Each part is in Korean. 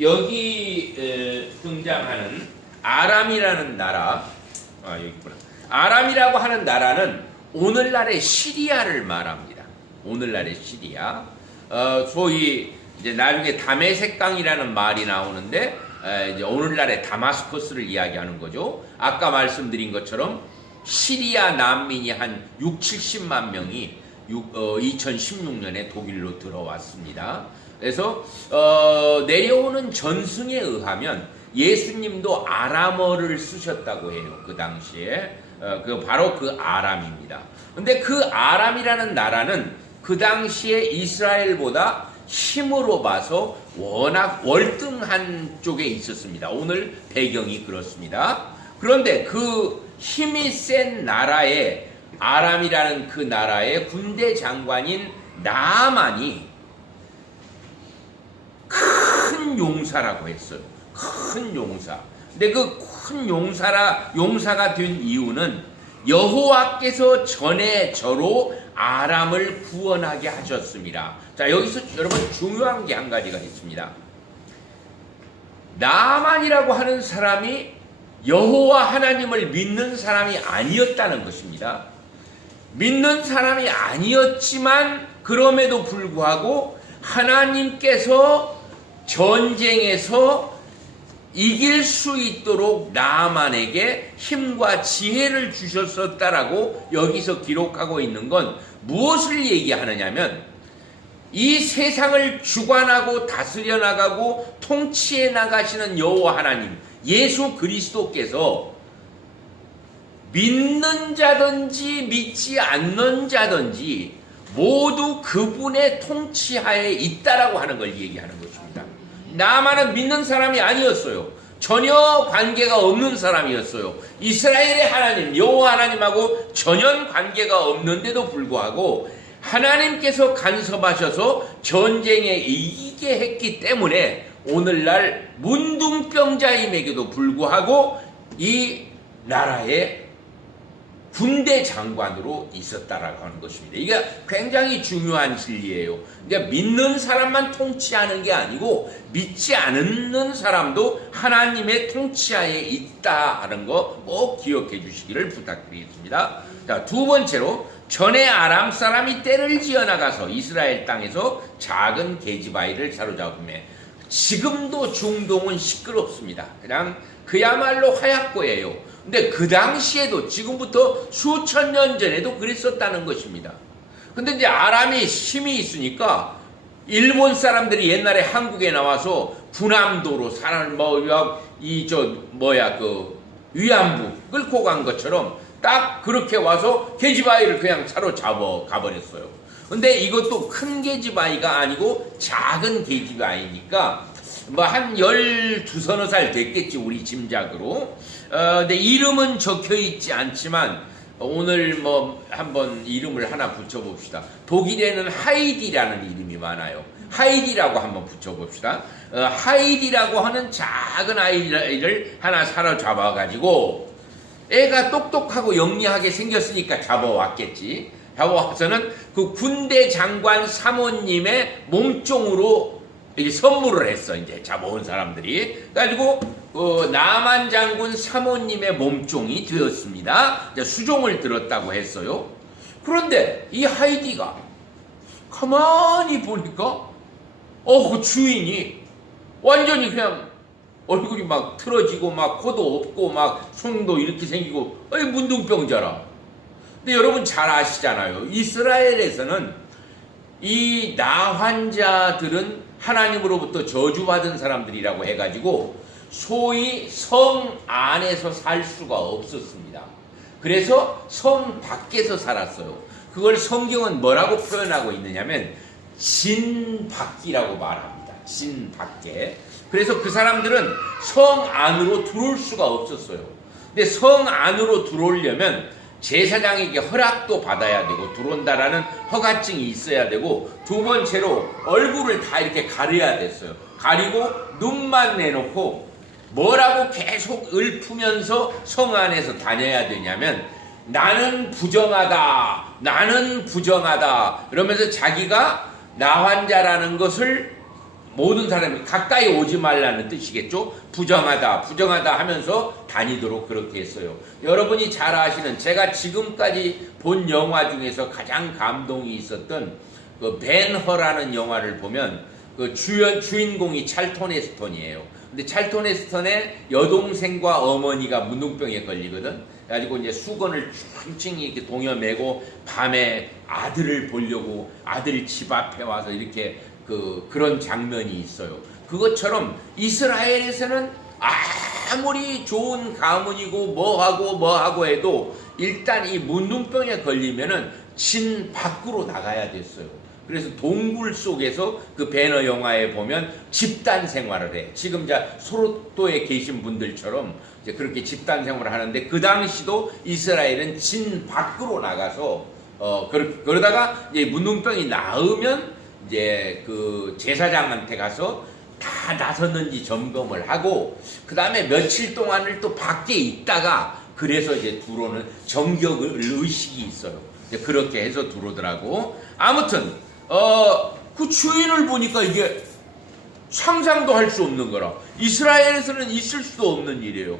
여기 등장하는 아람이라는 나라, 여기 있구나. 아람이라고 하는 나라는 오늘날의 시리아를 말합니다. 오늘날의 시리아. 소위 이제 나중에 다메섹강이라는 말이 나오는데 이제 오늘날의 다마스커스를 이야기하는 거죠. 아까 말씀드린 것처럼 시리아 난민이 한 6, 70만 명이 2016년에 독일로 들어왔습니다. 그래서 내려오는 전승에 의하면 예수님도 아람어를 쓰셨다고 해요. 그 당시에 바로 그 아람입니다. 근데 그 아람이라는 나라는 그 당시에 이스라엘보다 힘으로 봐서 워낙 월등한 쪽에 있었습니다. 오늘 배경이 그렇습니다. 그런데 그 힘이 센 나라의 아람이라는 그 나라의 군대 장관인 나아만이 큰 용사라고 했어요. 큰 용사. 근데 그 큰 용사가 된 이유는 여호와께서 전에 저로 아람을 구원하게 하셨습니다. 자, 여기서 여러분 중요한 게 한 가지가 있습니다. 나아만이라고 하는 사람이 여호와 하나님을 믿는 사람이 아니었다는 것입니다. 믿는 사람이 아니었지만 그럼에도 불구하고 하나님께서 전쟁에서 이길 수 있도록 나아만에게 힘과 지혜를 주셨었다라고 여기서 기록하고 있는 건 무엇을 얘기하느냐면 이 세상을 주관하고 다스려 나가고 통치해 나가시는 여호와 하나님 예수 그리스도께서 믿는 자든지 믿지 않는 자든지 모두 그분의 통치하에 있다라고 하는 걸 얘기하는 것입니다. 나아만은 믿는 사람이 아니었어요. 전혀 관계가 없는 사람이었어요. 이스라엘의 하나님, 여호와 하나님하고 전혀 관계가 없는데도 불구하고 하나님께서 간섭하셔서 전쟁에 이기게 했기 때문에 오늘날 문둥병자임에게도 불구하고 이 나라의 군대 장관으로 있었다라고 하는 것입니다. 이게 굉장히 중요한 진리예요. 그러니까 믿는 사람만 통치하는 게 아니고 믿지 않는 사람도 하나님의 통치하에 있다는 거 꼭 기억해 주시기를 부탁드리겠습니다. 자, 두 번째로 전에 아람 사람이 떼를 지어 나가서 이스라엘 땅에서 작은 계집아이를 사로잡으며 지금도 중동은 시끄럽습니다. 그냥 그야말로 화약고예요. 근데 그 당시에도 지금부터 수천 년 전에도 그랬었다는 것입니다. 근데 이제 아람이 힘이 있으니까 일본 사람들이 옛날에 한국에 나와서 군함도로 사람 위안부 끌고 간 것처럼 딱 그렇게 와서 계집아이를 그냥 사로잡아 가버렸어요. 근데 이것도 큰 계집아이가 아니고 작은 계집아이니까 한 12서너 살 됐겠지, 우리 짐작으로. 근데 이름은 적혀 있지 않지만, 오늘 한번 이름을 하나 붙여봅시다. 독일에는 하이디라는 이름이 많아요. 하이디라고 한번 붙여봅시다. 하이디라고 하는 작은 아이를 하나 사로잡아가지고, 애가 똑똑하고 영리하게 생겼으니까 잡아왔겠지. 잡아와서는 그 군대 장관 사모님의 몸종으로 이제 선물을 했어. 이제 잡아온 사람들이. 그래가지고 나만 장군 사모님의 몸종이 되었습니다. 수종을 들었다고 했어요. 그런데 이 하이디가 가만히 보니까 그 주인이 완전히 그냥 얼굴이 막 틀어지고 막 코도 없고 막 손도 이렇게 생기고 문둥병자라. 근데 여러분 잘 아시잖아요. 이스라엘에서는 이 나환자들은 하나님으로부터 저주받은 사람들이라고 해가지고 소위 성 안에서 살 수가 없었습니다. 그래서 성 밖에서 살았어요. 그걸 성경은 뭐라고 표현하고 있느냐면 진밖이라고 말합니다. 진밖에. 그래서 그 사람들은 성 안으로 들어올 수가 없었어요. 근데 성 안으로 들어오려면 제사장에게 허락도 받아야 되고 들어온다라는 허가증이 있어야 되고 두 번째로 얼굴을 다 이렇게 가려야 됐어요. 가리고 눈만 내놓고 뭐라고 계속 읊으면서 성 안에서 다녀야 되냐면 나는 부정하다, 나는 부정하다 이러면서 자기가 나환자라는 것을 모든 사람이 가까이 오지 말라는 뜻이겠죠. 부정하다 부정하다 하면서 다니도록 그렇게 했어요. 여러분이 잘 아시는, 제가 지금까지 본 영화 중에서 가장 감동이 있었던 그 벤허라는 영화를 보면 그 주인공이 찰톤 헤스턴이에요. 근데 찰톤 헤스턴의 여동생과 어머니가 문둥병에 걸리거든. 그래가지고 이제 수건을 충충 이렇게 동여매고 밤에 아들을 보려고 아들 집 앞에 와서 이렇게 그런 장면이 있어요. 그것처럼 이스라엘에서는 아무리 좋은 가문이고 뭐하고 해도 일단 이 문둥병에 걸리면은 진 밖으로 나가야 됐어요. 그래서 동굴 속에서 그 배너 영화에 보면 집단 생활을 해. 지금 이제 소로도에 계신 분들처럼 이제 그렇게 집단 생활을 하는데, 그 당시도 이스라엘은 진 밖으로 나가서 그러다가 이제 문둥병이 나으면 이제 그 제사장한테 가서 다 나섰는지 점검을 하고, 그 다음에 며칠 동안을 또 밖에 있다가, 그래서 이제 들어오는 정격 의식이 있어요. 그렇게 해서 들어오더라고. 아무튼 그 주인을 보니까 이게 상상도 할 수 없는 거라. 이스라엘에서는 있을 수도 없는 일이에요.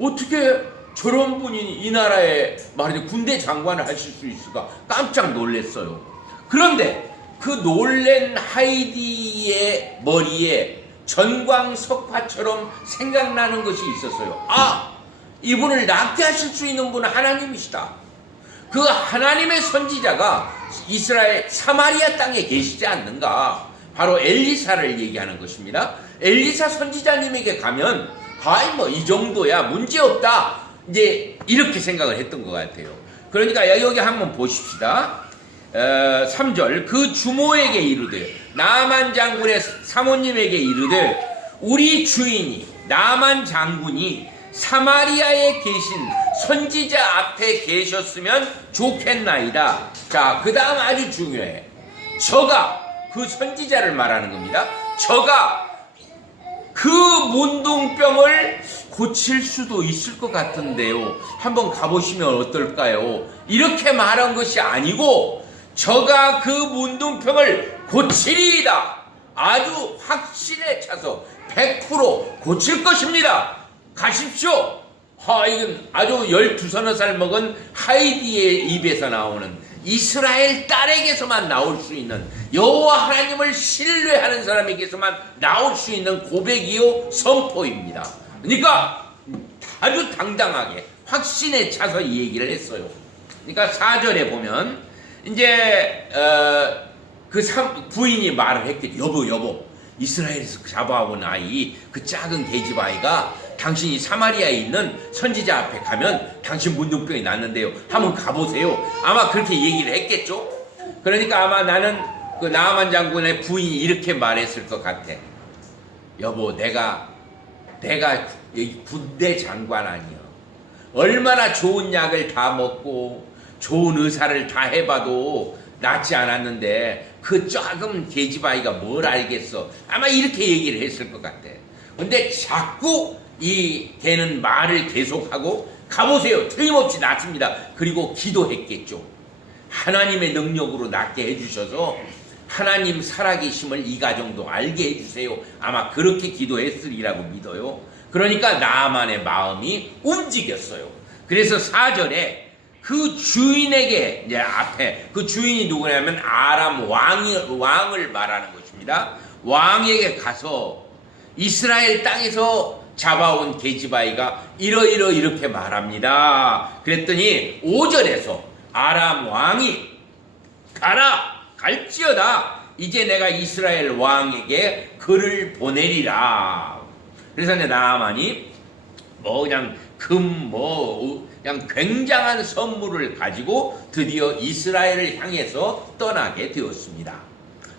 어떻게 저런 분이 이 나라에 말이죠 군대 장관을 하실 수 있을까? 깜짝 놀랐어요. 그런데 그 놀란 하이디의 머리에 전광석화처럼 생각나는 것이 있었어요. 아, 이분을 낫게 하실 수 있는 분은 하나님이시다. 그 하나님의 선지자가 이스라엘 사마리아 땅에 계시지 않는가? 바로 엘리사를 얘기하는 것입니다. 엘리사 선지자님에게 가면 뭐 이 정도야 문제없다, 이제 이렇게 생각을 했던 것 같아요. 그러니까 여기 한번 보십시다. 3절, 그 주모에게 이르되, 나만 장군의 사모님에게 이르되, 우리 주인이 나만 장군이 사마리아에 계신 선지자 앞에 계셨으면 좋겠나이다. 자, 그 다음 아주 중요해. 저가, 그 선지자를 말하는 겁니다. 저가 그 문둥병을 고칠 수도 있을 것 같은데요, 한번 가보시면 어떨까요? 이렇게 말한 것이 아니고, 저가 그 문둥병을 고치리이다. 아주 확신에 차서 100% 고칠 것입니다. 가십시오. 이건 아주 12-13살 먹은 하이디의 입에서 나오는, 이스라엘 딸에게서만 나올 수 있는, 여호와 하나님을 신뢰하는 사람에게서만 나올 수 있는 고백이요 선포입니다. 그러니까 아주 당당하게 확신에 차서 이 얘기를 했어요. 그러니까 4절에 보면 이제 그 부인이 말을 했겠죠. 여보, 이스라엘에서 잡아온 아이, 그 작은 계집아이가 당신이 사마리아에 있는 선지자 앞에 가면 당신 문둥병이 낫는데요, 한번 가보세요. 아마 그렇게 얘기를 했겠죠. 그러니까 아마 나는 그 나아만 장군의 부인이 이렇게 말했을 것 같아. 여보, 내가 군대 장관 아니야. 얼마나 좋은 약을 다 먹고 좋은 의사를 다 해봐도 낫지 않았는데 그 작은 계집아이가 뭘 알겠어. 아마 이렇게 얘기를 했을 것 같아. 근데 자꾸 걔는 말을 계속하고 가보세요. 틀림없이 낫습니다. 그리고 기도했겠죠. 하나님의 능력으로 낫게 해주셔서 하나님 살아계심을 이 가정도 알게 해주세요. 아마 그렇게 기도했으리라고 믿어요. 그러니까 나아만의 마음이 움직였어요. 그래서 4절에 그 주인에게, 이제 앞에 그 주인이 누구냐면 아람 왕을 말하는 것입니다. 왕에게 가서 이스라엘 땅에서 잡아온 계집아이가 이렇게 말합니다. 그랬더니 5절에서 아람 왕이 가라, 갈지어다, 이제 내가 이스라엘 왕에게 글을 보내리라. 그래서 이제 나아만이 그냥 그냥 굉장한 선물을 가지고 드디어 이스라엘을 향해서 떠나게 되었습니다.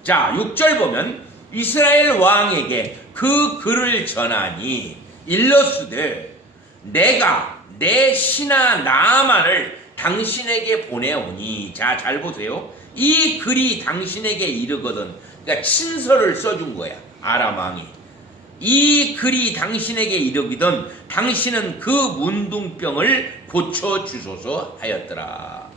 자, 6절 보면 이스라엘 왕에게 그 글을 전하니 일러스되, 내가 내 신하 나아만을 당신에게 보내오니. 자, 잘 보세요. 이 글이 당신에게 이르거든. 그러니까 친서를 써준 거야, 아람 왕이. 이 글이 당신에게 이르거든 당신은 그 문둥병을 고쳐주소서 하였더라.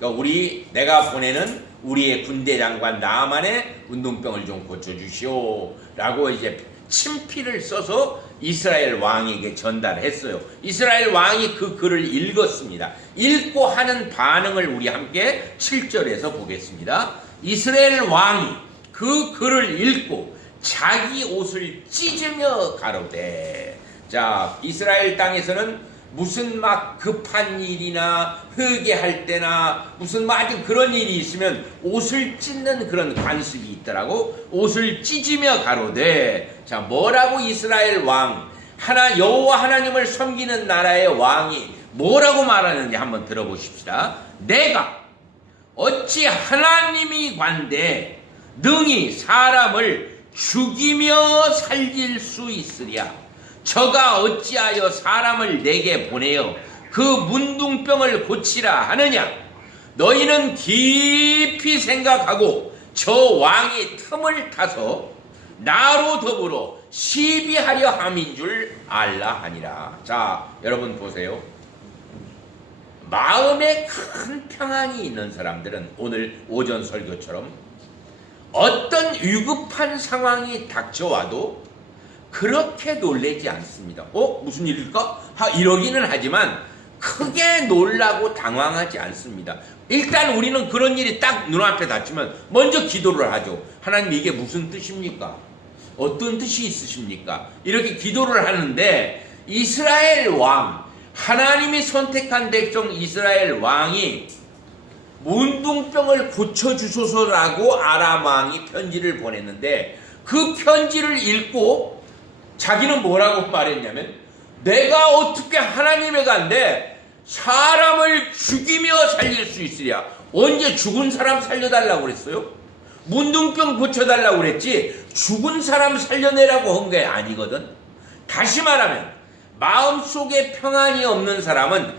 그러니까 내가 보내는 우리의 군대 장관 나아만의 운동병을 좀 고쳐주시오 라고 이제 친필을 써서 이스라엘 왕에게 전달했어요. 이스라엘 왕이 그 글을 읽었습니다. 읽고 하는 반응을 우리 함께 7절에서 보겠습니다. 이스라엘 왕이 그 글을 읽고 자기 옷을 찢으며 가로되. 자, 이스라엘 땅에서는 무슨 막 급한 일이나 회개할 때나 무슨 뭐 하여튼 그런 일이 있으면 옷을 찢는 그런 관습이 있더라고. 옷을 찢으며 가로되. 자, 뭐라고 이스라엘 왕 여호와 하나님을 섬기는 나라의 왕이 뭐라고 말하는지 한번 들어보십시다. 내가 어찌 하나님이 관대 능히 사람을 죽이며 살릴 수 있으랴. 저가 어찌하여 사람을 내게 보내어 그 문둥병을 고치라 하느냐. 너희는 깊이 생각하고 저 왕이 틈을 타서 나로 더불어 시비하려 함인 줄 알라 하니라. 자, 여러분 보세요. 마음에 큰 평안이 있는 사람들은 오늘 오전 설교처럼 어떤 위급한 상황이 닥쳐와도 그렇게 놀라지 않습니다. 무슨 일일까? 이러기는 하지만 크게 놀라고 당황하지 않습니다. 일단 우리는 그런 일이 딱 눈앞에 닥치면 먼저 기도를 하죠. 하나님, 이게 무슨 뜻입니까? 어떤 뜻이 있으십니까? 이렇게 기도를 하는데 이스라엘 왕, 하나님이 선택한 백성 이스라엘 왕이 문둥병을 고쳐주소서라고 아람 왕이 편지를 보냈는데 그 편지를 읽고 자기는 뭐라고 말했냐면, 내가 어떻게 하나님의 간데 사람을 죽이며 살릴 수 있으랴. 언제 죽은 사람 살려달라고 그랬어요? 문둥병 고쳐달라고 그랬지 죽은 사람 살려내라고 한 게 아니거든. 다시 말하면 마음속에 평안이 없는 사람은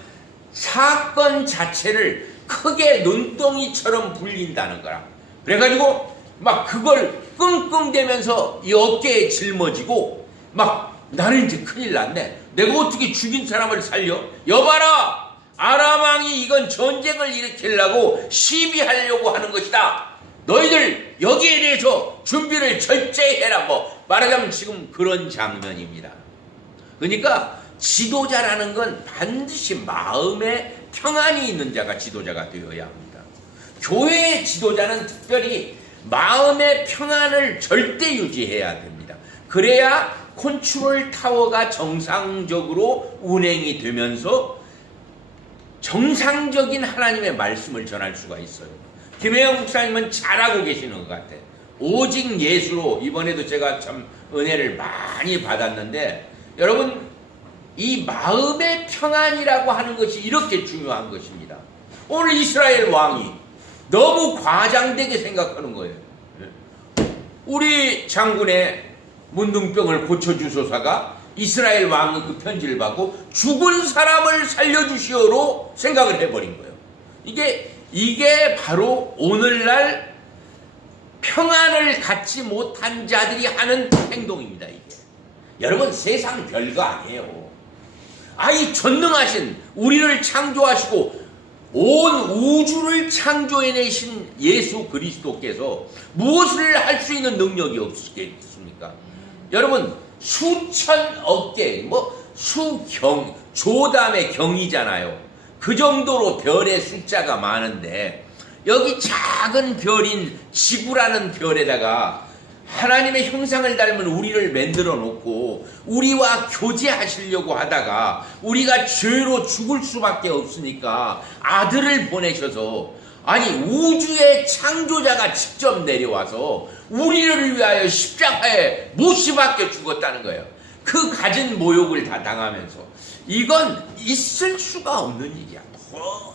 사건 자체를 크게 눈덩이처럼 불린다는 거라. 그래가지고 막 그걸 끙끙대면서 이 어깨에 짊어지고 막 나는 이제 큰일 났네. 내가 어떻게 죽인 사람을 살려? 여봐라, 아람 왕이 이건 전쟁을 일으키려고 시비하려고 하는 것이다. 너희들 여기에 대해서 준비를 철저히 해라. 뭐 말하자면 지금 그런 장면입니다. 그러니까 지도자라는 건 반드시 마음에 평안이 있는 자가 지도자가 되어야 합니다. 교회의 지도자는 특별히 마음의 평안을 절대 유지해야 됩니다. 그래야 컨트롤 타워가 정상적으로 운행이 되면서 정상적인 하나님의 말씀을 전할 수가 있어요. 김혜영 목사님은 잘하고 계시는 것 같아요. 오직 예수로 이번에도 제가 참 은혜를 많이 받았는데, 여러분 이 마음의 평안이라고 하는 것이 이렇게 중요한 것입니다. 오늘 이스라엘 왕이 너무 과장되게 생각하는 거예요. 우리 장군의 문둥병을 고쳐주소서가 이스라엘 왕의 그 편지를 받고 죽은 사람을 살려주시오로 생각을 해버린 거예요. 이게 바로 오늘날 평안을 갖지 못한 자들이 하는 행동입니다. 이게 여러분 세상 별거 아니에요. 이 전능하신 우리를 창조하시고 온 우주를 창조해내신 예수 그리스도께서 무엇을 할 수 있는 능력이 없겠습니까? 여러분 수천억 개, 조담의 경이잖아요. 그 정도로 별의 숫자가 많은데 여기 작은 별인 지구라는 별에다가 하나님의 형상을 닮은 우리를 만들어 놓고 우리와 교제하시려고 하다가 우리가 죄로 죽을 수밖에 없으니까 아들을 보내셔서, 우주의 창조자가 직접 내려와서 우리를 위하여 십자가에 못 박혀 죽었다는 거예요. 그 가진 모욕을 다 당하면서. 이건 있을 수가 없는 일이야.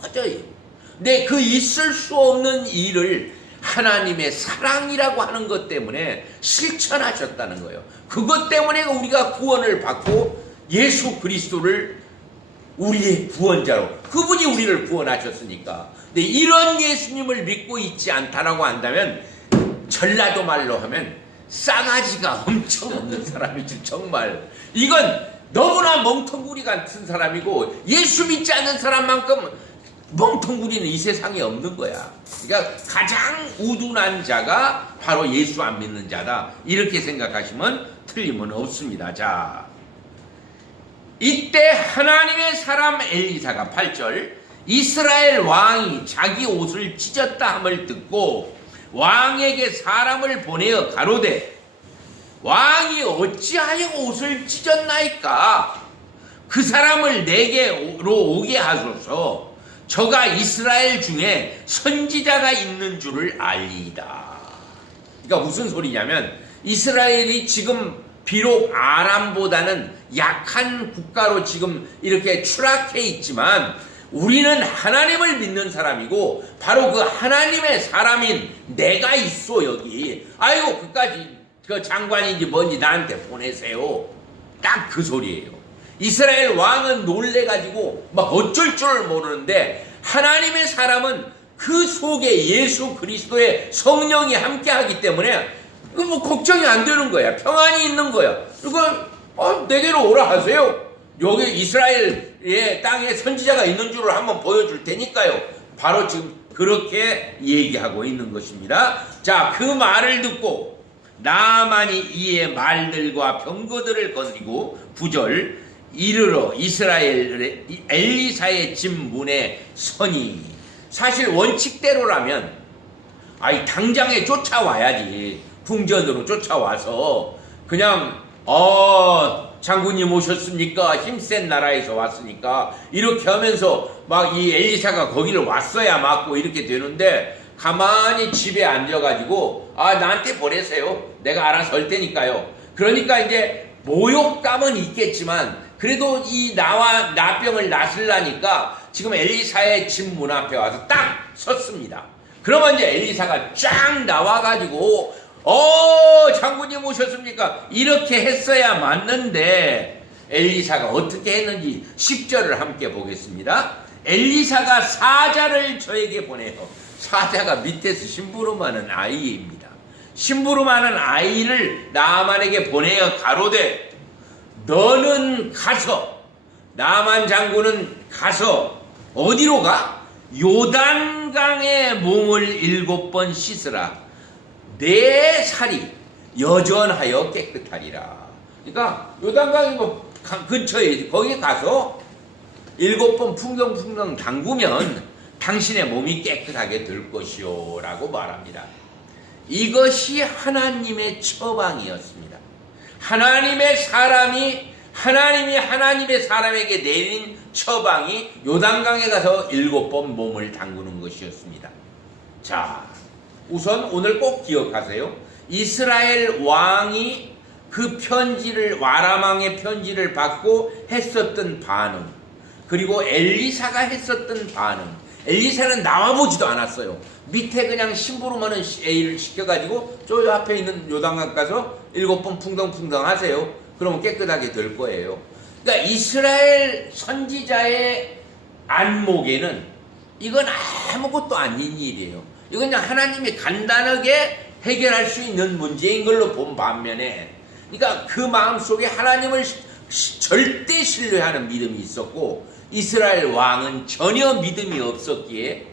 도저히. 근데 그 있을 수 없는 일을 하나님의 사랑이라고 하는 것 때문에 실천하셨다는 거예요. 그것 때문에 우리가 구원을 받고 예수 그리스도를 우리의 구원자로, 그분이 우리를 구원하셨으니까. 근데 이런 예수님을 믿고 있지 않다라고 한다면, 전라도 말로 하면 싸가지가 엄청 없는 사람이지. 정말 이건 너무나 멍텅구리 같은 사람이고, 예수 믿지 않는 사람만큼 멍텅구리는 이 세상에 없는 거야. 그러니까 가장 우둔한 자가 바로 예수 안 믿는 자다. 이렇게 생각하시면 틀림은 없습니다. 자, 이때 하나님의 사람 엘리사가 8절 이스라엘 왕이 자기 옷을 찢었다 함을 듣고 왕에게 사람을 보내어 가로되 왕이 어찌하여 옷을 찢었나이까? 그 사람을 내게로 오게 하소서. 저가 이스라엘 중에 선지자가 있는 줄을 알리이다. 그러니까 무슨 소리냐면 이스라엘이 지금 비록 아람보다는 약한 국가로 지금 이렇게 추락해 있지만 우리는 하나님을 믿는 사람이고 바로 그 하나님의 사람인 내가 있어 여기. 아이고 그까지 그 장관인지 뭔지 나한테 보내세요. 딱 그 소리예요. 이스라엘 왕은 놀래가지고 막 어쩔 줄 모르는데 하나님의 사람은 그 속에 예수 그리스도의 성령이 함께하기 때문에 뭐 걱정이 안 되는 거야. 평안이 있는 거야. 그리고 내게로 오라 하세요. 여기 이스라엘의 땅에 선지자가 있는 줄을 한번 보여줄 테니까요. 바로 지금 그렇게 얘기하고 있는 것입니다. 자, 그 말을 듣고 나만이 이에 말들과 병거들을 거느리고 9절 이르러 이스라엘 엘리사의 집 문에 서니. 사실 원칙대로라면 당장에 쫓아와야지. 풍전으로 쫓아와서 그냥 장군님 오셨습니까? 힘센 나라에서 왔으니까 이렇게 하면서 막 이 엘리사가 거기를 왔어야 맞고 이렇게 되는데 가만히 집에 앉아가지고 나한테 보내세요. 내가 알아서 할 테니까요. 그러니까 이제 모욕감은 있겠지만 그래도 이 나병을 낫으려니까 지금 엘리사의 집 문 앞에 와서 딱 섰습니다. 그러면 이제 엘리사가 쫙 나와가지고 장군님 오셨습니까? 이렇게 했어야 맞는데 엘리사가 어떻게 했는지 10절을 함께 보겠습니다. 엘리사가 사자를 저에게 보내요. 사자가 밑에서 심부름하는 아이입니다. 심부름하는 아이를 나만에게 보내어 가로되 너는 가서 나만 장군은 가서 어디로 가? 요단강의 몸을 7번 씻으라. 내 살이 여전하여 깨끗하리라. 그러니까 요단강이 뭐 근처에 거기 가서 7번 풍덩풍덩 담그면 당신의 몸이 깨끗하게 될 것이요 라고 말합니다. 이것이 하나님의 처방이었습니다. 하나님의 사람이 하나님의 사람에게 내린 처방이 요단강에 가서 7번 몸을 담그는 것이었습니다. 자, 우선 오늘 꼭 기억하세요. 이스라엘 왕이 그 편지를 와람왕의 편지를 받고 했었던 반응, 그리고 엘리사가 했었던 반응. 엘리사는 나와보지도 않았어요. 밑에 그냥 심부름하는 애를 시켜가지고 저 앞에 있는 요단강 가서 7번 풍덩풍덩 하세요. 그러면 깨끗하게 될 거예요. 그러니까 이스라엘 선지자의 안목에는 이건 아무것도 아닌 일이에요. 이건 그냥 하나님이 간단하게 해결할 수 있는 문제인 걸로 본 반면에, 그러니까 그 마음속에 하나님을 절대 신뢰하는 믿음이 있었고 이스라엘 왕은 전혀 믿음이 없었기에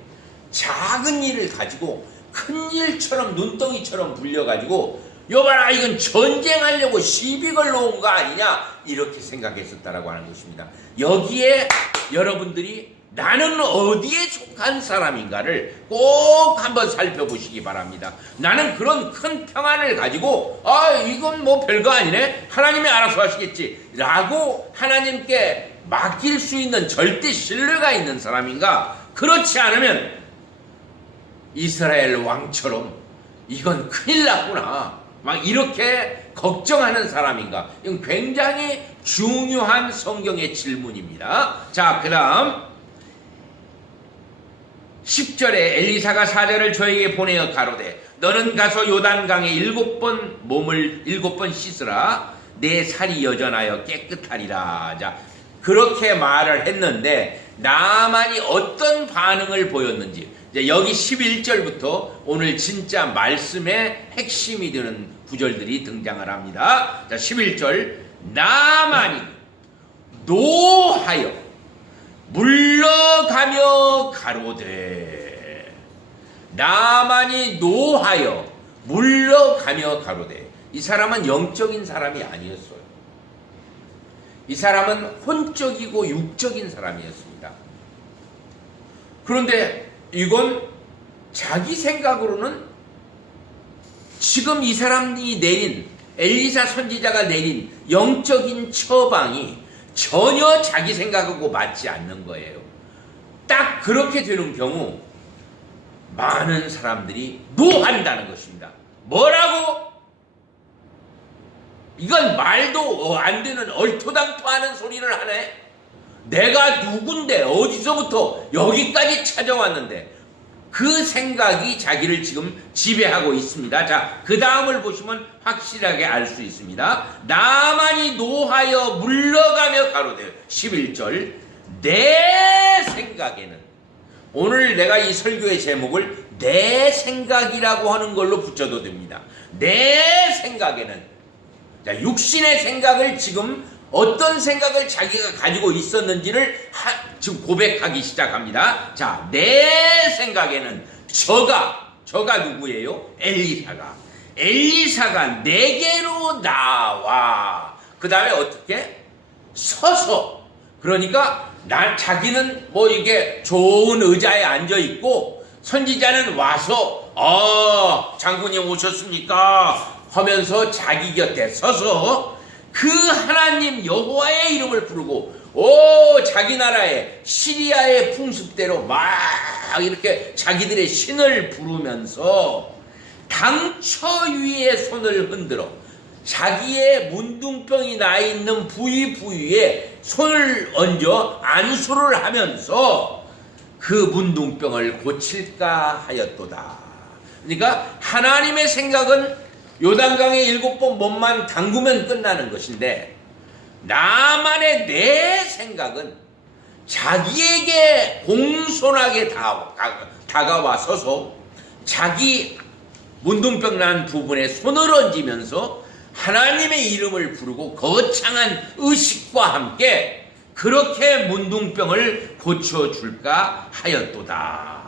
작은 일을 가지고 큰 일처럼 눈덩이처럼 불려가지고 여봐라 이건 전쟁하려고 시비 걸러온 거 아니냐 이렇게 생각했었다라고 하는 것입니다. 여기에 여러분들이 나는 어디에 속한 사람인가를 꼭 한번 살펴보시기 바랍니다. 나는 그런 큰 평안을 가지고 이건 뭐 별거 아니네 하나님이 알아서 하시겠지 라고 하나님께 맡길 수 있는 절대 신뢰가 있는 사람인가? 그렇지 않으면 이스라엘 왕처럼 이건 큰일 났구나 막 이렇게 걱정하는 사람인가? 이건 굉장히 중요한 성경의 질문입니다. 자, 그 다음 10절에 엘리사가 사자를 저에게 보내어 가로되 너는 가서 요단강에 7번 씻으라. 내 살이 여전하여 깨끗하리라. 자, 그렇게 말을 했는데 나만이 어떤 반응을 보였는지 이제 여기 11절부터 오늘 진짜 말씀의 핵심이 되는 구절들이 등장을 합니다. 자, 11절 나만이 노하여 물러가며 가로되. 나만이 노하여 물러가며 가로되. 이 사람은 영적인 사람이 아니었어요. 이 사람은 혼적이고 육적인 사람이었습니다. 그런데 이건 자기 생각으로는 지금 이 사람이 내린, 엘리사 선지자가 내린 영적인 처방이 전혀 자기 생각하고 맞지 않는 거예요. 딱 그렇게 되는 경우 많은 사람들이 노한다는 것입니다. 뭐라고? 이건 말도 안 되는 얼토당토하는 소리를 하네. 내가 누군데 어디서부터 여기까지 찾아왔는데, 그 생각이 자기를 지금 지배하고 있습니다. 자, 그 다음을 보시면 확실하게 알 수 있습니다. 나만이 노하여 물러가며 가로되. 11절. 내 생각에는, 오늘 내가 이 설교의 제목을 내 생각이라고 하는 걸로 붙여도 됩니다. 내 생각에는, 자, 육신의 생각을 지금 어떤 생각을 자기가 가지고 있었는지를 지금 고백하기 시작합니다. 자, 내 생각에는 저가 누구예요? 엘리사가 내게로 나와. 그 다음에 어떻게? 서서. 그러니까 자기는 뭐 이게 좋은 의자에 앉아 있고, 선지자는 와서 장군님 오셨습니까? 하면서 자기 곁에 서서 그 하나님 여호와의 이름을 부르고, 자기 나라의 시리아의 풍습대로 막 이렇게 자기들의 신을 부르면서 당처 위에 손을 흔들어 자기의 문둥병이 나 있는 부위에 손을 얹어 안수를 하면서 그 문둥병을 고칠까 하였도다. 그러니까 하나님의 생각은 요단강에 7번 몸만 담그면 끝나는 것인데, 나만의 내 생각은 자기에게 공손하게 다가와 서서 자기 문둥병 난 부분에 손을 얹으면서 하나님의 이름을 부르고 거창한 의식과 함께 그렇게 문둥병을 고쳐줄까 하였도다.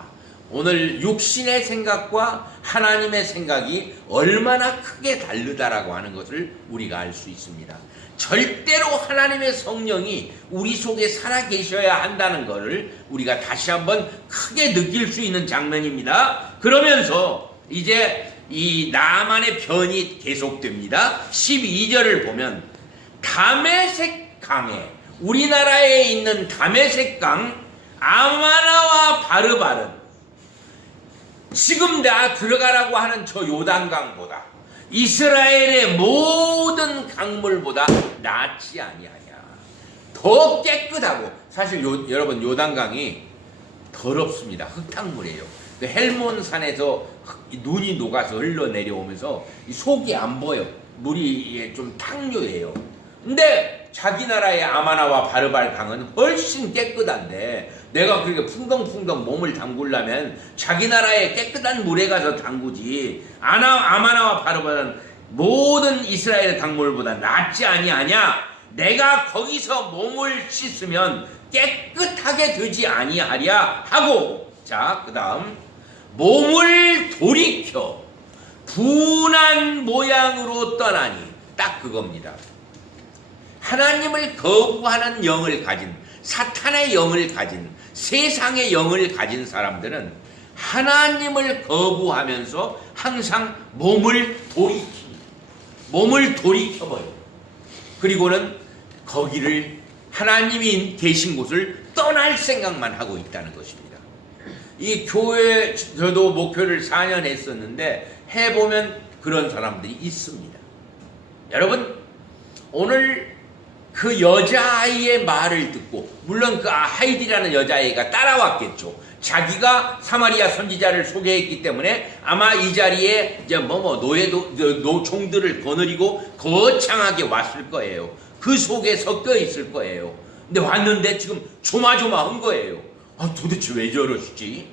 오늘 육신의 생각과 하나님의 생각이 얼마나 크게 다르다라고 하는 것을 우리가 알 수 있습니다. 절대로 하나님의 성령이 우리 속에 살아계셔야 한다는 것을 우리가 다시 한번 크게 느낄 수 있는 장면입니다. 그러면서 이제 이 나만의 변이 계속됩니다. 12절을 보면 다메섹 강에, 우리나라에 있는 다메섹 강 아마나와 바르바른, 지금 나 들어가라고 하는 저 요단강보다 이스라엘의 모든 강물보다 낫지 아니하냐. 더 깨끗하고, 사실 여러분 요단강이 더럽습니다. 흙탕물이에요. 헬몬산에서 눈이 녹아서 흘러내려오면서 속이 안 보여. 물이 좀 탕류해요. 근데 자기 나라의 아마나와 바르발 강은 훨씬 깨끗한데, 내가 그렇게 풍덩풍덩 몸을 담그려면 자기 나라의 깨끗한 물에 가서 담그지, 아마나와 바르발은 모든 이스라엘 강물보다 낫지 아니하냐. 내가 거기서 몸을 씻으면 깨끗하게 되지 아니하랴 하고, 자, 그 다음 몸을 돌이켜 분한 모양으로 떠나니, 딱 그겁니다. 하나님을 거부하는 영을 가진, 사탄의 영을 가진, 세상의 영을 가진 사람들은 하나님을 거부하면서 항상 몸을 돌이켜버려요. 그리고는 거기를, 하나님이 계신 곳을 떠날 생각만 하고 있다는 것입니다. 이 교회, 저도 목회를 4년 했었는데 해보면 그런 사람들이 있습니다. 여러분, 오늘 그 여자아이의 말을 듣고, 물론 그 하이디라는 여자아이가 따라왔겠죠. 자기가 사마리아 선지자를 소개했기 때문에 아마 이 자리에 이제 노총들을 거느리고 거창하게 왔을 거예요. 그 속에 섞여 있을 거예요. 근데 왔는데 지금 조마조마한 거예요. 도대체 왜 저러시지?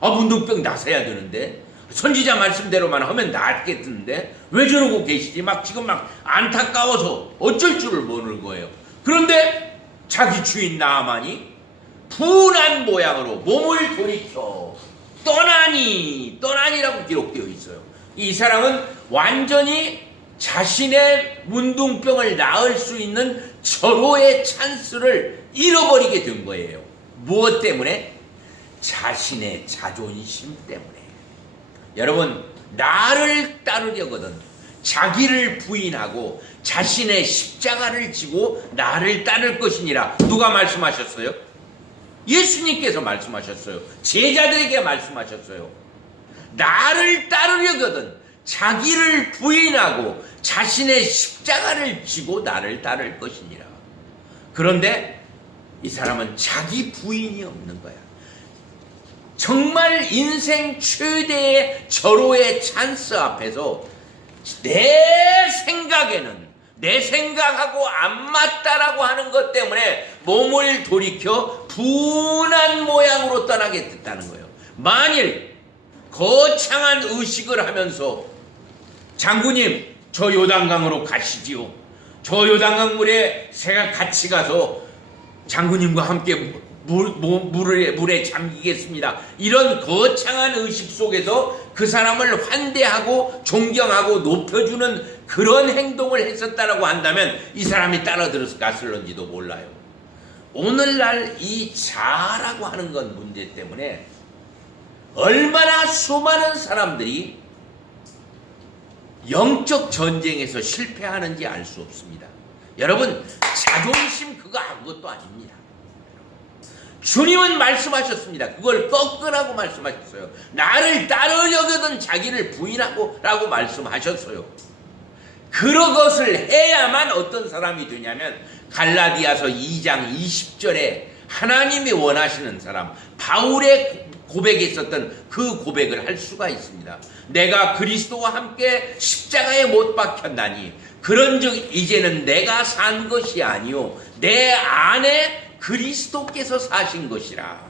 문둥병 나서야 되는데, 선지자 말씀대로만 하면 낫겠는데 왜 저러고 계시지? 지금 안타까워서 어쩔 줄을 모르는 거예요. 그런데 자기 주인 나아만이 분한 모양으로 몸을 돌이켜 떠나니라고 기록되어 있어요. 이 사람은 완전히 자신의 문둥병을 나을 수 있는 절호의 찬스를 잃어버리게 된 거예요. 무엇 때문에? 자신의 자존심 때문에. 여러분, 나를 따르려거든 자기를 부인하고 자신의 십자가를 지고 나를 따를 것이니라. 누가 말씀하셨어요? 예수님께서 말씀하셨어요. 제자들에게 말씀하셨어요. 나를 따르려거든 자기를 부인하고 자신의 십자가를 지고 나를 따를 것이니라. 그런데 이 사람은 자기 부인이 없는 거야. 정말 인생 최대의 절호의 찬스 앞에서 내 생각하고 안 맞다라고 하는 것 때문에 몸을 돌이켜 분한 모양으로 떠나게 됐다는 거예요. 만일 거창한 의식을 하면서 장군님 저 요단강으로 가시지요. 저 요단강 물에 제가 같이 가서 장군님과 함께 물에 잠기겠습니다. 이런 거창한 의식 속에서 그 사람을 환대하고 존경하고 높여주는 그런 행동을 했었다라고 한다면 이 사람이 따라들었을런지도 몰라요. 오늘날 이 자라고 하는 건 문제 때문에 얼마나 수많은 사람들이 영적 전쟁에서 실패하는지 알 수 없습니다. 여러분, 자존심 그거 아무것도 아닙니다. 주님은 말씀하셨습니다. 그걸 꺾으라고 말씀하셨어요. 나를 따르려거든 자기를 부인하고 라고 말씀하셨어요. 그런 것을 해야만 어떤 사람이 되냐면 갈라디아서 2장 20절에 하나님이 원하시는 사람, 바울의 고백에 있었던 그 고백을 할 수가 있습니다. 내가 그리스도와 함께 십자가에 못 박혔나니 그런즉 이제는 내가 산 것이 아니요 내 안에 그리스도께서 사신 것이라.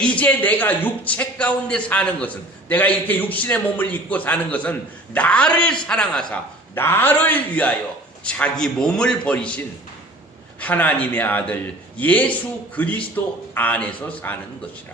이제 내가 육체 가운데 사는 것은, 내가 이렇게 육신의 몸을 입고 사는 것은 나를 사랑하사 나를 위하여 자기 몸을 버리신 하나님의 아들 예수 그리스도 안에서 사는 것이라.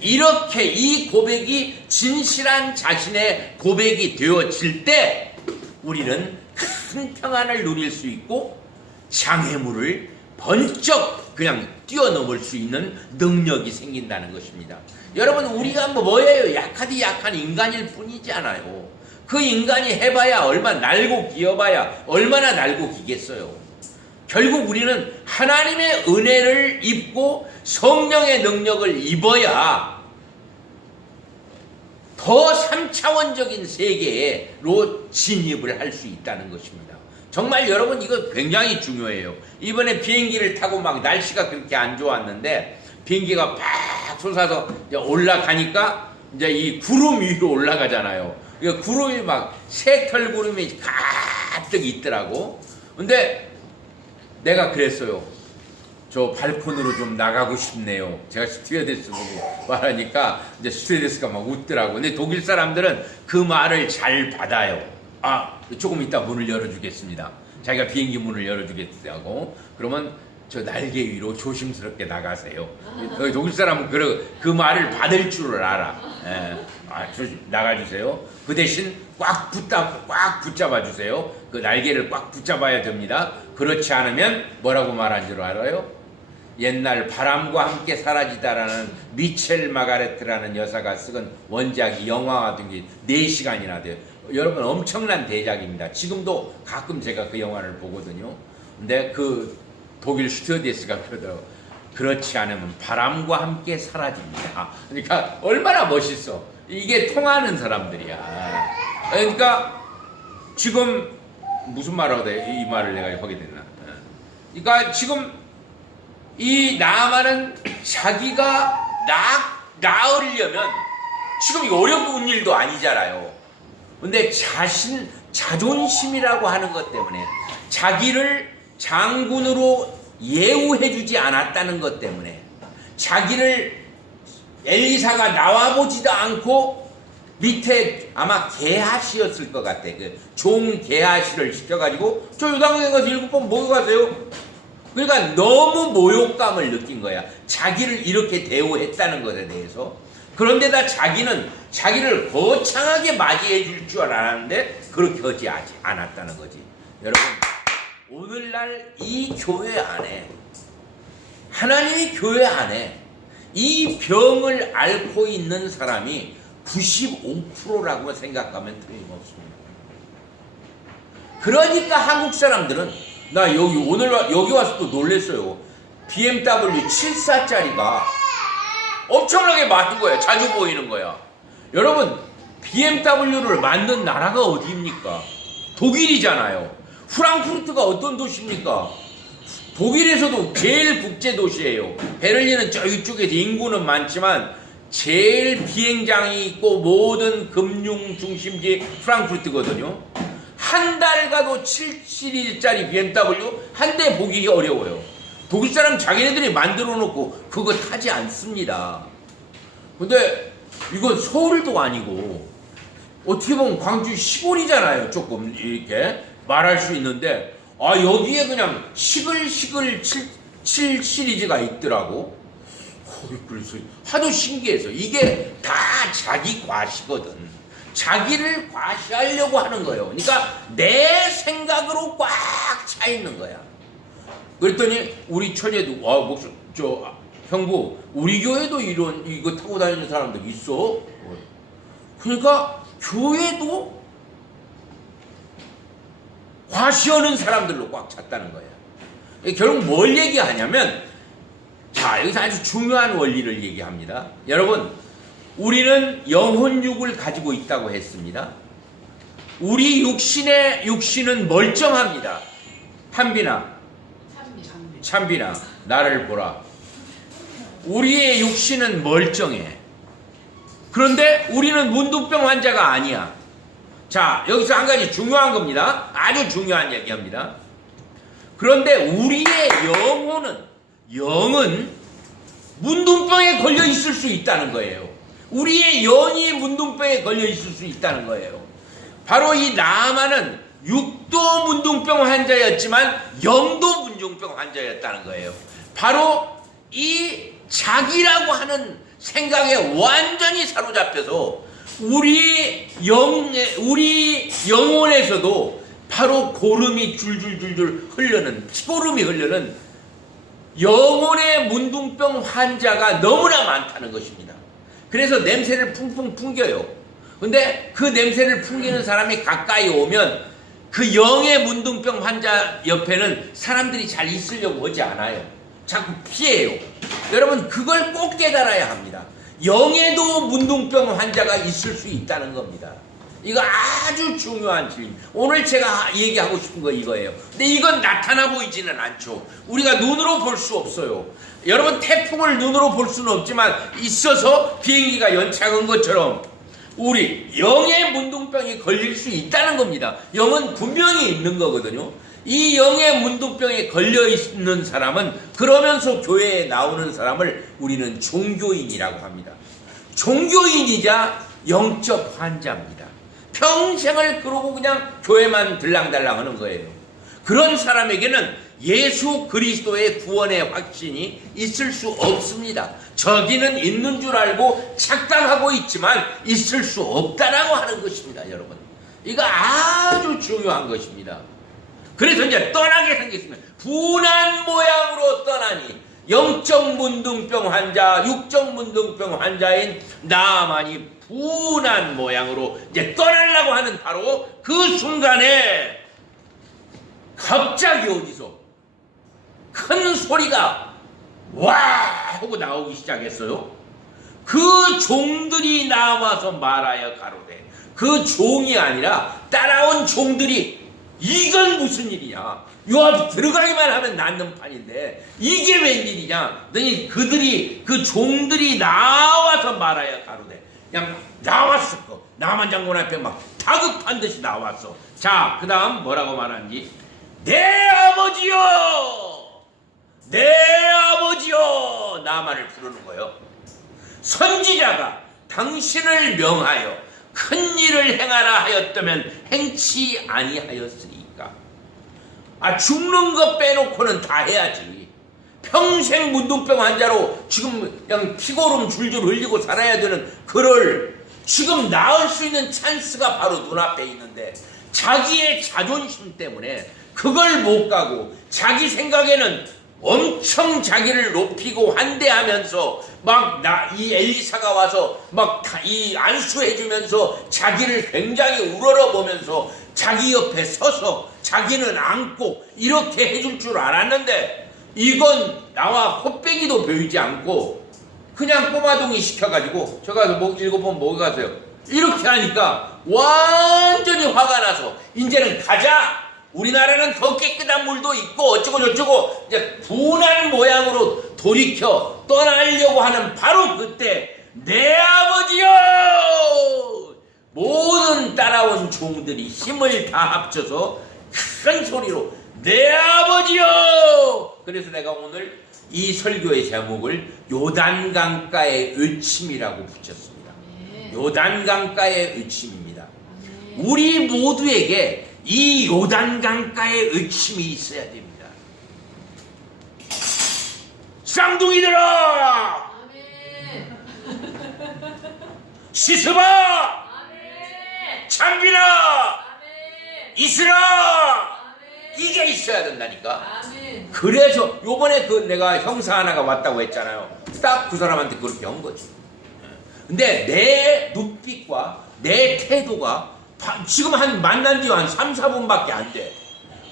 이렇게 이 고백이 진실한 자신의 고백이 되어질 때 우리는 큰 평안을 누릴 수 있고 장애물을 번쩍 그냥 뛰어넘을 수 있는 능력이 생긴다는 것입니다. 여러분, 우리가 뭐예요? 약하디 약한 인간일 뿐이지 않아요. 그 인간이 해봐야 날고 기어봐야 얼마나 날고 기겠어요. 결국 우리는 하나님의 은혜를 입고 성령의 능력을 입어야 더 3차원적인 세계로 진입을 할 수 있다는 것입니다. 정말 여러분, 이거 굉장히 중요해요. 이번에 비행기를 타고 막 날씨가 그렇게 안 좋았는데 비행기가 팍 솟아서 이제 올라가니까 이제 이 구름 위로 올라가잖아요. 구름이 막 새털 구름이 가득 있더라고. 근데 내가 그랬어요. 저 발코니로 좀 나가고 싶네요. 제가 스튜어디스 보고 말하니까 이제 스튜어디스가 막 웃더라고. 근데 독일 사람들은 그 말을 잘 받아요. 조금 이따 문을 열어주겠습니다. 자기가 비행기 문을 열어주겠다고. 그러면 저 날개 위로 조심스럽게 나가세요. 독일 사람은 그 말을 받을 줄을 알아. 나가주세요. 그 대신 꽉 붙잡아 주세요. 그 날개를 꽉 붙잡아야 됩니다. 그렇지 않으면 뭐라고 말한 줄 알아요? 옛날 바람과 함께 사라지다라는 미첼 마가레트라는 여사가 쓴 원작이 영화가 된 게 4시간이나 돼요. 여러분, 엄청난 대작입니다. 지금도 가끔 제가 그 영화를 보거든요. 근데 그 독일 스튜어디스가 그러더라고요. 그렇지 않으면 바람과 함께 사라집니다. 그러니까 얼마나 멋있어. 이게 통하는 사람들이야. 그러니까 지금 무슨 말을 하다 이 말을 내가 하게 됐나. 그러니까 지금 이 나아만은 자기가 나으려면 지금 어려운 일도 아니잖아요. 근데 자존심이라고 하는 것 때문에 자기를 장군으로 예우해주지 않았다는 것 때문에 자기를 엘리사가 나와보지도 않고 밑에 아마 게하시였을 것 같아. 그 종 게하시를 시켜가지고 저 요단강에 가서 7번 먹어가세요. 그러니까 너무 모욕감을 느낀 거야. 자기를 이렇게 대우했다는 것에 대해서. 그런데다 자기는 자기를 거창하게 맞이해 줄 줄 알았는데 그렇게 하지 않았다는 거지. 여러분, 오늘날 이 교회 안에, 하나님의 교회 안에 이 병을 앓고 있는 사람이 95%라고 생각하면 틀림없습니다. 그러니까 한국 사람들은, 나 오늘 여기 와서 또 놀랬어요. BMW 74짜리가 엄청나게 많은 거야. 자주 보이는 거야. 여러분, BMW를 만든 나라가 어디입니까? 독일이잖아요. 프랑크푸르트가 어떤 도시입니까? 독일에서도 제일 국제 도시예요. 베를린은 저쪽에서 인구는 많지만 제일 비행장이 있고 모든 금융 중심지 프랑크푸르트거든요. 한 달 가도 7시리즈짜리 BMW 한 대 보기 어려워요. 독일 사람 자기네들이 만들어 놓고 그거 타지 않습니다. 근데 이건 서울도 아니고 어떻게 보면 광주 시골이잖아요. 조금 이렇게 말할 수 있는데, 아, 여기에 그냥 시글시글 7 시리즈가 있더라고. 그래서 하도 신기해서. 이게 다 자기 과시거든. 자기를 과시하려고 하는 거예요. 그러니까 내 생각으로 꽉 차 있는 거야. 그랬더니 우리 처제도, 형부, 우리 교회도 이거 타고 다니는 사람들 있어. 그러니까 교회도 과시하는 사람들로 꽉 찼다는 거예요. 결국 뭘 얘기하냐면, 자, 여기서 아주 중요한 원리를 얘기합니다. 여러분, 우리는 영혼육을 가지고 있다고 했습니다. 우리 육신은 멀쩡합니다. 찬빈아, 나를 보라. 우리의 육신은 멀쩡해. 그런데 우리는 문둥병 환자가 아니야. 자, 여기서 한 가지 중요한 겁니다. 아주 중요한 얘기합니다. 그런데 우리의 영은 문둥병에 걸려 있을 수 있다는 거예요. 우리의 영이 문둥병에 걸려 있을 수 있다는 거예요. 바로 이 나아만은 육도 문둥병 환자였지만 영도 문둥병 환자였다는 거예요. 바로 이 자기라고 하는 생각에 완전히 사로잡혀서 우리 영혼에서도 바로 고름이 줄줄줄줄 흐르는, 피고름이 흐르는 영혼의 문둥병 환자가 너무나 많다는 것입니다. 그래서 냄새를 풍풍 풍겨요. 근데 그 냄새를 풍기는 사람이 가까이 오면 그 영의 문둥병 환자 옆에는 사람들이 잘 있으려고 하지 않아요. 자꾸 피해요. 여러분, 그걸 꼭 깨달아야 합니다. 영에도 문둥병 환자가 있을 수 있다는 겁니다. 이거 아주 중요한 질문. 오늘 제가 얘기하고 싶은 거 이거예요. 근데 이건 나타나 보이지는 않죠. 우리가 눈으로 볼 수 없어요. 여러분, 태풍을 눈으로 볼 수는 없지만 있어서 비행기가 연착한 것처럼 우리 영의 문둥병이 걸릴 수 있다는 겁니다. 영은 분명히 있는 거거든요. 이 영의 문둥병에 걸려있는 사람은, 그러면서 교회에 나오는 사람을 우리는 종교인이라고 합니다. 종교인이자 영적 환자입니다. 평생을 그러고 그냥 교회만 들랑달랑 하는 거예요. 그런 사람에게는 예수 그리스도의 구원의 확신이 있을 수 없습니다. 저기는 있는 줄 알고 착각하고 있지만 있을 수 없다라고 하는 것입니다. 여러분, 이거 아주 중요한 것입니다. 그래서 이제 떠나게 생겼습니다. 분한 모양으로 떠나니 영적 문둥병 환자, 육적 문둥병 환자인 나만이 분한 모양으로 이제 떠나려고 하는 바로 그 순간에 갑자기 어디서 큰 소리가 와 하고 나오기 시작했어요. 그 종들이 나와서 말하여 가로되, 그 종이 아니라 따라온 종들이, 이건 무슨 일이냐, 요 앞 들어가기만 하면 낫는 판인데 이게 웬일이냐, 너희 그 종들이 나와서 말하여 가로되, 그냥 나왔어. 나만 장군 앞에 막 다급한 듯이 나왔어. 자, 그 다음 뭐라고 말하는지, 내 아버지여, 내 아버지여, 나만을 부르는 거예요. 선지자가 당신을 명하여 큰 일을 행하라 하였다면 행치 아니하였으리까. 죽는 거 빼놓고는 다 해야지. 평생 문둥병 환자로 지금 그냥 피고름 줄줄 흘리고 살아야 되는 그를 지금 나을 수 있는 찬스가 바로 눈앞에 있는데 자기의 자존심 때문에 그걸 못 가고 자기 생각에는 엄청 자기를 높이고 환대하면서 막 이 엘리사가 와서 막 이 안수해주면서 자기를 굉장히 우러러보면서 자기 옆에 서서 자기는 안고 이렇게 해줄 줄 알았는데 이건 나와 콧배기도 보이지 않고 그냥 꼬마동이 시켜가지고 저 가서 뭐 7번 먹어 가세요 이렇게 하니까 완전히 화가 나서 이제는 가자. 우리나라는 더 깨끗한 물도 있고 어쩌고 저쩌고 이제 분한 모양으로 돌이켜 떠나려고 하는 바로 그때 내 아버지여! 모든 따라온 종들이 힘을 다 합쳐서 큰 소리로 내 아버지여! 그래서 내가 오늘 이 설교의 제목을 요단강가의 외침이라고 붙였습니다. 요단강가의 외침입니다. 우리 모두에게 이 요단강가의 외침이 있어야 됩니다. 쌍둥이들아! 시스바! 창빈아! 이슬아! 이게 있어야 된다니까. 그래서 요번에 그 내가 형사 하나가 왔다고 했잖아요. 딱 그 사람한테 그렇게 한 거지. 근데 내 눈빛과 내 태도가 지금 한 만난 지 한 3, 4분밖에 안 돼.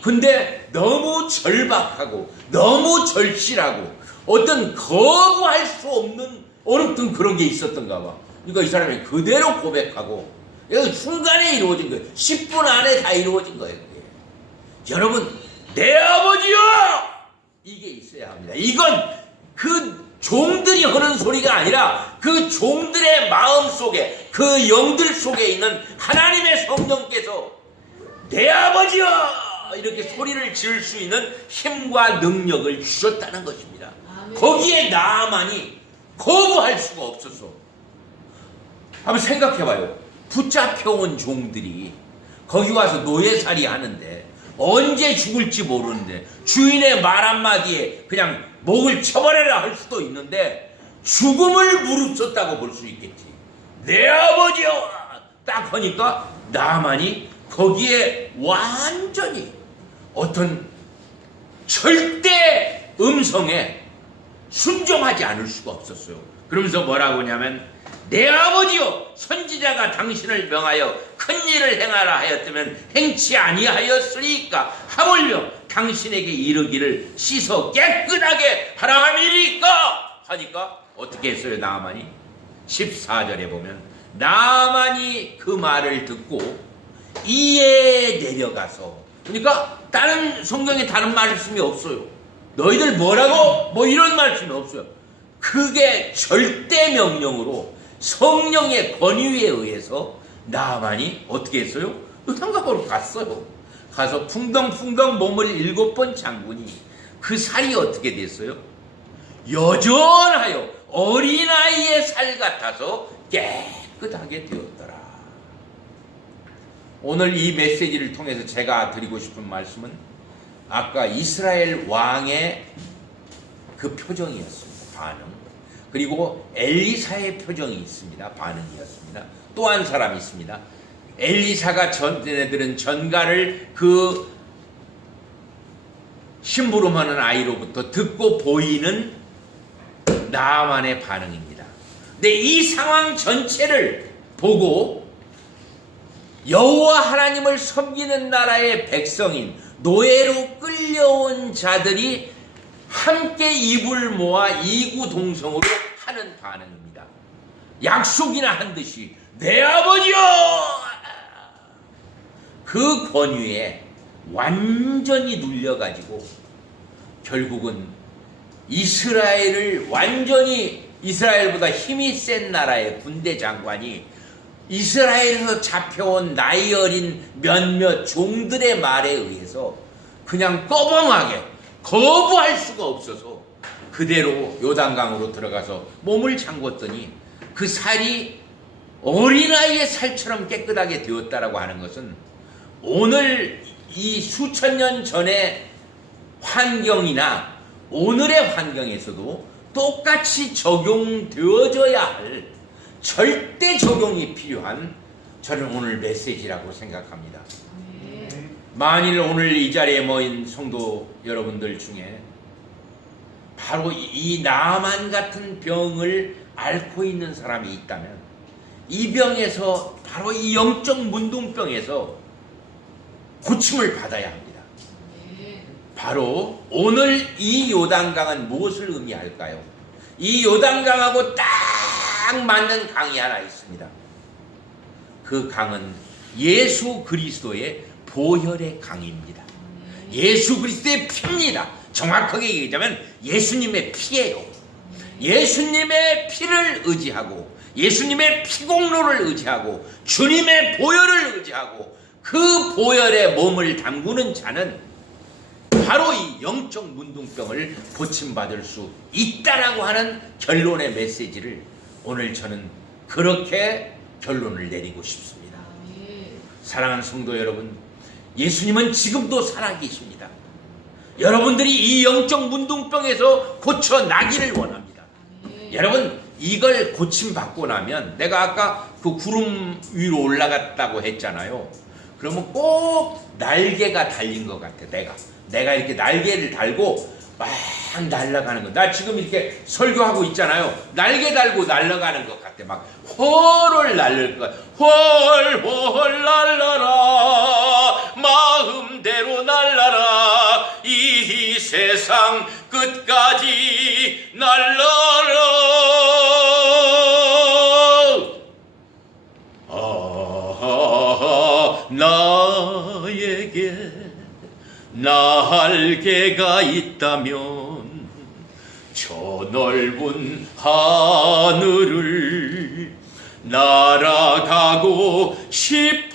근데 너무 절박하고 너무 절실하고 어떤 거부할 수 없는 어떤 그런 게 있었던가 봐. 그러니까 이 사람이 그대로 고백하고 이거 순간에 이루어진 거예요. 10분 안에 다 이루어진 거예요. 그게. 여러분 내 아버지요! 이게 있어야 합니다. 이건 그 종들이 하는 소리가 아니라 그 종들의 마음 속에 그 영들 속에 있는 하나님의 성령께서 내 아버지여! 이렇게 소리를 지을 수 있는 힘과 능력을 주셨다는 것입니다. 거기에 나만이 거부할 수가 없었어. 한번 생각해봐요. 붙잡혀온 종들이 거기 와서 노예살이 하는데 언제 죽을지 모르는데 주인의 말 한마디에 그냥 목을 쳐버려라 할 수도 있는데 죽음을 무릅썼다고 볼 수 있겠지. 내 아버지여! 딱 하니까 나만이 거기에 완전히 어떤 절대 음성에 순종하지 않을 수가 없었어요. 그러면서 뭐라고 하냐면 내 아버지여 선지자가 당신을 명하여 큰 일을 행하라 하였다면 행치 아니하였으리까 하물며 당신에게 이르기를 씻어 깨끗하게 하라 함이리까 하니까 어떻게 했어요? 나아만이 14절에 보면 나아만이 그 말을 듣고 이에 내려가서 그러니까 다른 성경에 다른 말씀이 없어요. 너희들 뭐라고? 뭐 이런 말씀이 없어요. 그게 절대 명령으로 성령의 권위에 의해서 나아만이 어떻게 했어요? 요단강으로 갔어요. 가서 풍덩풍덩 몸을 7번 잠그니 그 살이 어떻게 됐어요? 여전하여 어린아이의 살 같아서 깨끗하게 되었더라. 오늘 이 메시지를 통해서 제가 드리고 싶은 말씀은 아까 이스라엘 왕의 그 표정이었습니다. 반응. 그리고 엘리사의 표정이 있습니다. 반응이었습니다. 또 한 사람이 있습니다. 엘리사가 얘네들은 전가를 그 심부름하는 아이로부터 듣고 보이는 나아만의 반응입니다. 근데 이 상황 전체를 보고 여호와 하나님을 섬기는 나라의 백성인 노예로 끌려온 자들이 함께 입을 모아 이구동성으로 하는 반응입니다. 약속이나 한 듯이 내 아버지여! 그 권위에 완전히 눌려가지고 결국은 이스라엘을 완전히 이스라엘보다 힘이 센 나라의 군대 장관이 이스라엘에서 잡혀온 나이 어린 몇몇 종들의 말에 의해서 그냥 꺼벙하게 거부할 수가 없어서 그대로 요단강으로 들어가서 몸을 잠궜더니 그 살이 어린아이의 살처럼 깨끗하게 되었다라고 하는 것은 오늘 이 수천 년 전의 환경이나 오늘의 환경에서도 똑같이 적용되어져야 할 절대 적용이 필요한 저는 오늘 메시지라고 생각합니다. 만일 오늘 이 자리에 모인 성도 여러분들 중에 바로 이 나만 같은 병을 앓고 있는 사람이 있다면 이 병에서 바로 이 영적 문둥병에서 고침을 받아야 합니다. 바로 오늘 이 요단강은 무엇을 의미할까요? 이 요단강하고 딱 맞는 강이 하나 있습니다. 그 강은 예수 그리스도의 보혈의 강입니다. 예수 그리스도의 피입니다. 정확하게 얘기하자면 예수님의 피예요. 예수님의 피를 의지하고 예수님의 피공로를 의지하고 주님의 보혈을 의지하고 그 보혈에 몸을 담그는 자는 바로 이 영적 문둥병을 고침받을 수 있다라고 하는 결론의 메시지를 오늘 저는 그렇게 결론을 내리고 싶습니다. 사랑하는 성도 여러분, 예수님은 지금도 살아계십니다. 여러분들이 이 영적 문둥병에서 고쳐나기를 원합니다. 여러분, 이걸 고침받고 나면 내가 아까 그 구름 위로 올라갔다고 했잖아요. 그러면 꼭 날개가 달린 것 같아. 내가 이렇게 날개를 달고 막 날아가는 거. 나 지금 이렇게 설교하고 있잖아요. 날개 달고 날아가는 것 같아. 막 홀을 날릴 것. 홀 날라라 마음대로 날라라 이 세상 끝까지 날라라. 나에게 날개가 있다면 저 넓은 하늘을 날아가고 싶어요.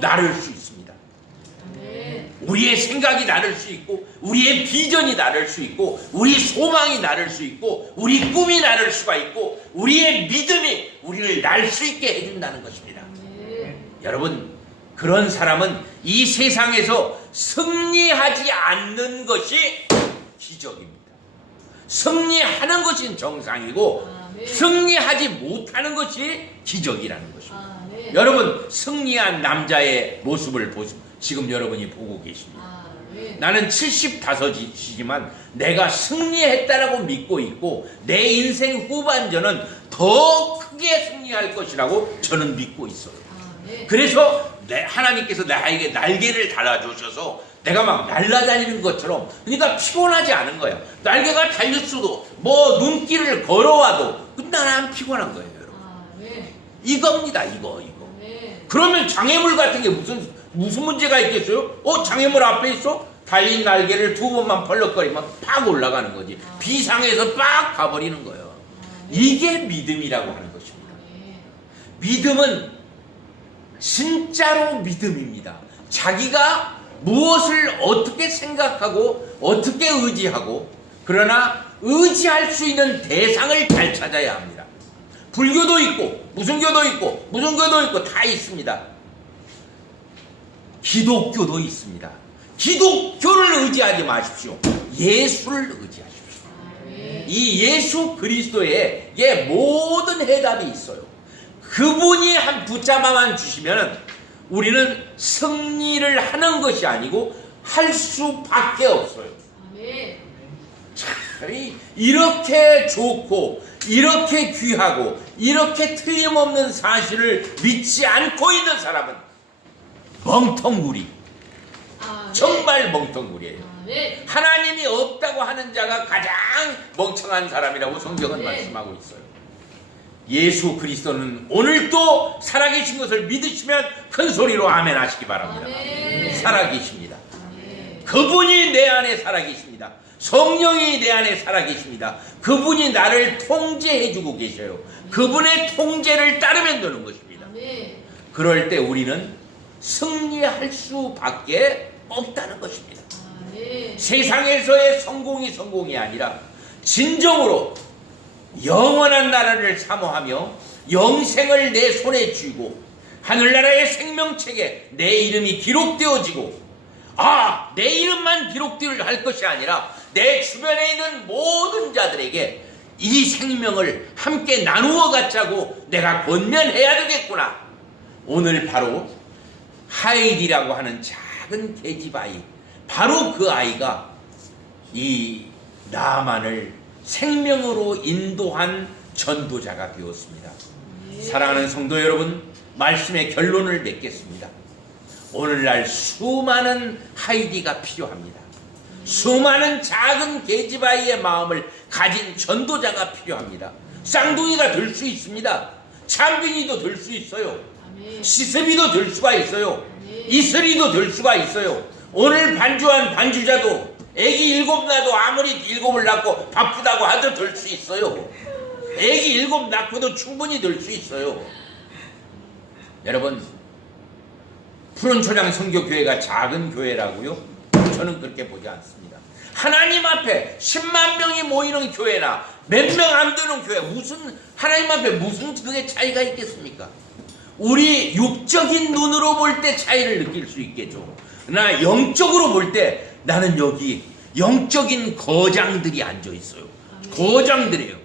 나를 수 있습니다. 우리의 생각이 나를 수 있고 우리의 비전이 나를 수 있고 우리 소망이 나를 수 있고 우리 꿈이 나를 수가 있고 우리의 믿음이 우리를 날 수 있게 해준다는 것입니다. 여러분, 그런 사람은 이 세상에서 승리하지 않는 것이 기적입니다. 승리하는 것이 정상이고 승리하지 못하는 것이 기적이라는 것입니다. 여러분, 승리한 남자의 모습을 지금 여러분이 보고 계십니다. 나는 75이지만 내가 승리했다라고 믿고 있고 내 인생 후반전은 더 크게 승리할 것이라고 저는 믿고 있어요. 그래서 하나님께서 나에게 날개를 달아주셔서 내가 막 날아다니는 것처럼, 그러니까 피곤하지 않은 거예요. 날개가 달렸어도 뭐 눈길을 걸어와도 나는 안 피곤한 거예요, 여러분. 이겁니다, 이거. 그러면 장애물 같은 게 무슨 문제가 있겠어요? 장애물 앞에 있어? 달린 날개를 두 번만 펄럭거리면 팍 올라가는 거지. 비상에서 빡 가버리는 거예요. 이게 믿음이라고 하는 것입니다. 믿음은 진짜로 믿음입니다. 자기가 무엇을 어떻게 생각하고 어떻게 의지하고, 그러나 의지할 수 있는 대상을 잘 찾아야 합니다. 불교도 있고 무슨교도 있고 다 있습니다. 기독교도 있습니다. 기독교를 의지하지 마십시오. 예수를 의지하십시오. 이 예수 그리스도에게 모든 해답이 있어요. 그분이 한 붙잡아만 주시면 우리는 승리를 하는 것이 아니고 할 수밖에 없어요. 참, 이렇게 좋고 이렇게 귀하고 이렇게 틀림없는 사실을 믿지 않고 있는 사람은 멍텅구리, 정말 멍텅구리예요. 하나님이 없다고 하는 자가 가장 멍청한 사람이라고 성경은 말씀하고 있어요. 예수 그리스도는 오늘도 살아계신 것을 믿으시면 큰 소리로 아멘 하시기 바랍니다. 살아계십니다. 그분이 내 안에 살아계십니다. 성령이 내 안에 살아계십니다. 그분이 나를 통제해주고 계셔요. 그분의 통제를 따르면 되는 것입니다. 그럴 때 우리는 승리할 수밖에 없다는 것입니다. 세상에서의 성공이 아니라 진정으로 영원한 나라를 사모하며 영생을 내 손에 쥐고 하늘나라의 생명책에 내 이름이 기록되어지고, 내 이름만 기록될 것이 아니라 내 주변에 있는 모든 자들에게 이 생명을 함께 나누어 갖자고 내가 권면해야 되겠구나. 오늘 바로 하이디라고 하는 작은 계집아이, 바로 그 아이가 이 나만을 생명으로 인도한 전도자가 되었습니다. 사랑하는 성도 여러분, 말씀의 결론을 맺겠습니다. 오늘날 수많은 하이디가 필요합니다. 수많은 작은 계집아이의 마음을 가진 전도자가 필요합니다. 쌍둥이가 될 수 있습니다. 참빈이도 될 수 있어요. 시스비도 될 수가 있어요. 이슬이도 될 수가 있어요. 오늘 반주한 반주자도 애기 7 낳아도 아무리 7을 낳고 바쁘다고 하도 될 수 있어요. 애기 7 낳고도 충분히 될 수 있어요. 여러분, 푸른초장 선교교회가 작은 교회라고요? 저는 그렇게 보지 않습니다. 하나님 앞에 10만 명이 모이는 교회나 몇 명 안 되는 교회, 무슨 하나님 앞에 무슨 그게 차이가 있겠습니까? 우리 육적인 눈으로 볼 때 차이를 느낄 수 있겠죠. 그러나 영적으로 볼 때 나는 여기 영적인 거장들이 앉아 있어요. 거장들이에요.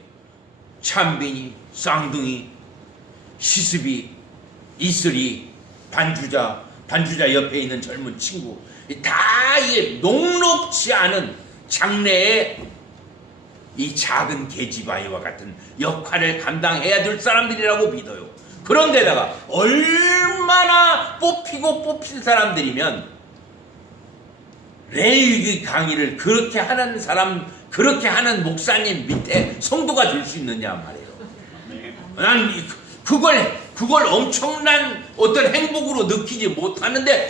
참빈이, 쌍둥이, 시습이, 이슬이, 반주자 옆에 있는 젊은 친구, 다 이게 녹록지 않은 장래에 이 작은 계집아이와 같은 역할을 감당해야 될 사람들이라고 믿어요. 그런데다가 얼마나 뽑히고 뽑힌 사람들이면 레위기 강의를 그렇게 하는 사람, 그렇게 하는 목사님 밑에 성도가 될 수 있느냐 말이에요. 난 그걸 엄청난 어떤 행복으로 느끼지 못하는데